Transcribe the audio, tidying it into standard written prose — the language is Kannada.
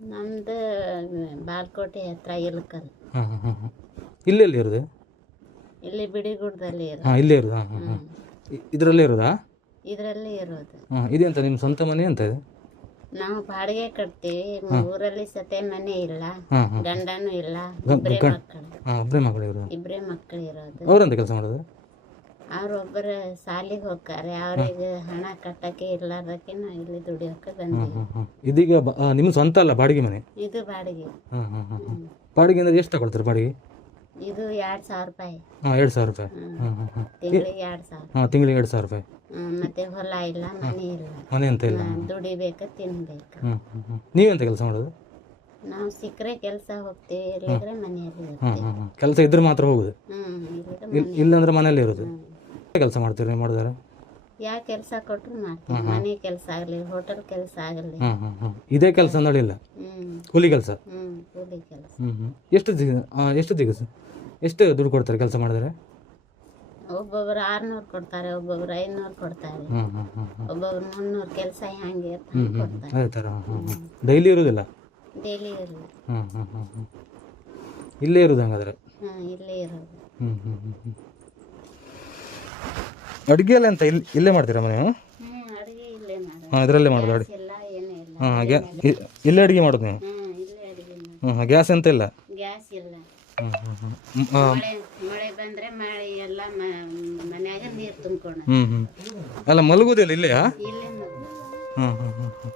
ನಮ್ದು ಬಾಲ್ಕೋಟೆ ಹತ್ರ ಇಲ್ಕಲ್. ಹಾಂ ಹಾಂ ಹಾಂ ಹಾಂ ಇಲ್ಲೆಲ್ಲಿ ಇರೋದು? ಇಲ್ಲಿ ಬಿಡಿಗುಡ್ದಲ್ಲಿ ಇರೋದು. ಹಾಂ ಇಲ್ಲೇ ಇರೋದು. ಹಾಂ ಹಾಂ ಹಾಂ ಇದರಲ್ಲೇ ಇರೋದಾ? ಇದರಲ್ಲಿ ಇರೋದು. ಹಾಂ ಇದೆಂತ ನಿಮ್ಮ ಸ್ವಂತ ಮನೆ ಅಂತ ಇದೆ? ನಾವು ಬಾಡಿಗೆ ಕಟ್ತೀವಿ. ಊರಲ್ಲಿ ಸತೆ ಮನೆ ಇಲ್ಲ, ಹಾಂ ಹಾಂ ಗಂಡನೂ ಇಲ್ಲ, ಗಂ- ಇಬ್ಬರೇ ಗಂ- ಮಕ್ಕಳು. ಹಾಂ ಒಬ್ಬರೇ ಮಗಳು ಇರೋದು. ಇಬ್ಬರೇ ಮಕ್ಕಳು ಇರೋದು. ಅವ್ರೆಂತ ಕೆಲಸ ಮಾಡೋದು? ಅವ್ರೊಬ್ಬರು ಸಾಲಿಗೆ ಹೋಗ್ತಾರೆ. ಅವ್ರಿಗೆ ಹಣ ಕಟ್ಟಕ್ಕೆ ಇಲ್ಲಾರ್ದಕ್ಕೆ ನಾವು ಇಲ್ಲಿ ದುಡಿಯೋಕೆ ಹಾಂ ಬಂದೀವಿ. ಹಾಂ ಹಾಂ ಇದೀಗ ನಿಮ್ಮ ಸ್ವಂತ ಅಲ್ಲ ಬಾಡಿಗೆ ಮನೆ? ಇದು ಬಾಡಿಗೆ. ಹಾಂ ಹಾಂ ಹಾಂ ಹಾಂ ಬಾಡಿಗೆ ಅಂದರೆ ಎಷ್ಟು ತಗೊಳ್ತಾರೆ ಬಾಡಿಗೆ? ಇದು 2,000 ರೂಪಾಯಿ. ಹಾಂ 2,000 ರೂಪಾಯಿ. ಹಾಂ ಹಾಂ ಹಾಂ ತಿಂಗಳಿಗೆ 2,000. ಹಾಂ ತಿಂಗಳಿಗೆ 2,000 ರೂಪಾಯಿ. ಮತ್ತೆ ಹೊಲ ಇಲ್ಲ, ಮನೆ ಇಲ್ಲ, ಮನೆ ಅಂತ ಇಲ್ಲ. ದುಡಿಬೇಕು, ತಿನ್ಬೇಕು. ಹ್ಞೂ ಹ್ಞೂ ಹ್ಞೂ ನೀವೆಂತ ಕೆಲಸ ಮಾಡೋದು? ನಾವು ಸಿಕ್ಕರೆ ಕೆಲಸ ಹೋಗ್ತೀವಿ, ಇಲ್ಲಿದ್ರೆ ಮನೆಯಲ್ಲಿ ಹಾಂ ಇರ್ತೀವಿ. ಹಾಂ ಹಾಂ ಕೆಲಸ ಇದ್ರೆ ಮಾತ್ರ ಹೋಗುದು? ಇಲ್ಲಿದ್ರೆ ಇಲ್ಲಾಂದ್ರೆ ಮನೇಲಿ ಇರೋದು? ಕೆಲಸ ಮಾಡ್ತೀರಿ ನೀವು ಮಾಡಿದಾರೆ? ಯಾವ ಕೆಲಸ ಕೊಟ್ಟರು ಮಾಡ್ತೀವಿ. ಮನೆ ಕೆಲಸ ಆಗಲಿ, ಹೋಟೆಲ್ ಕೆಲಸ ಆಗಲಿ. ಹಾಂ ಹಾಂ ಹಾಂ ಇದೇ ಕೆಲಸ ನಡಿಲ್ಲ, ಕೂಲಿ ಕೆಲಸ? ಕೂಲಿ ಕೆಲಸ. ಹ್ಞೂ ಹ್ಞೂ ಎಷ್ಟು ದಿವಸ ಎಷ್ಟು ದುಡ್ಡು ಕೊಡ್ತಾರೆ ಕೆಲಸ ಮಾಡಿದ್ರೆ? ಒಬ್ಬೊಬ್ರು 600 ಕೊಡ್ತಾರೆ, ಒಬ್ಬೊಬ್ರು 500 ಕೊಡ್ತಾರೆ, ಹ್ಞೂ ಹ್ಞೂ ಹ್ಞೂ ಒಬ್ಬೊಬ್ರು 300. ಕೆಲಸ ಹೆಂಗೆ ಹ್ಞೂ ಹ್ಞೂ ಕೊಡ್ತಾರೆ. ಅದೇ ಥರ. ಹಾಂ ಹಾಂ ಹಾಂ ಡೈಲಿ ಇರೋದಿಲ್ಲ? ಡೈಲಿ ಇರಲ್ಲ. ಹ್ಞೂ ಹ್ಞೂ ಹ್ಞೂ ಹ್ಞೂ ಇಲ್ಲೇ ಇರೋದು ಹಂಗಾದ್ರೆ? ಇಲ್ಲೇ ಇರೋದು. ಹ್ಞೂ ಹ್ಞೂ ಹ್ಞೂ ಹ್ಞೂ ಅಡುಗೆ ಎಲ್ಲ ಅಂತ ಇಲ್ಲೇ ಮಾಡ್ತೀರಾ ಮನೆ? ಅಡುಗೆ ಇಲ್ಲೇ ಮಾಡೋದು. ಹಾಂ ಇದರಲ್ಲೇ ಮಾಡೋದು ಅಡುಗೆ? ಎಲ್ಲ ಏನೂ ಇಲ್ಲ. ಹಾಂ ಇಲ್ಲೇ ಅಡುಗೆ ಮಾಡೋದು ನೀವು? ಇಲ್ಲೇ ಅಡುಗೆ ಮಾಡೋದು. ಹ್ಞೂ ಹಾಂ ಗ್ಯಾಸ್ ಅಂತ ಇಲ್ಲ? ಗ್ಯಾಸ್ ಇಲ್ಲ. ಹ್ಞೂ ಹ್ಞೂ ಹ್ಞೂ ಮಳೆ ಬಂದ್ರೆ ಮಳೆ ಎಲ್ಲ ಮನ್ಯಾಗ ನೀರು ತುಂಬ್ಕೊಂಡು ಹ್ಞೂ ಹ್ಞೂ ಅಲ್ಲ ಮಲಗೋದಿಲ್ಲ ಇಲ್ಲೆಯಾ? ಇಲ್ಲೇ ಹ್ಞೂ ಹ್ಞೂ ಹ್ಞೂ ಹ್ಞೂ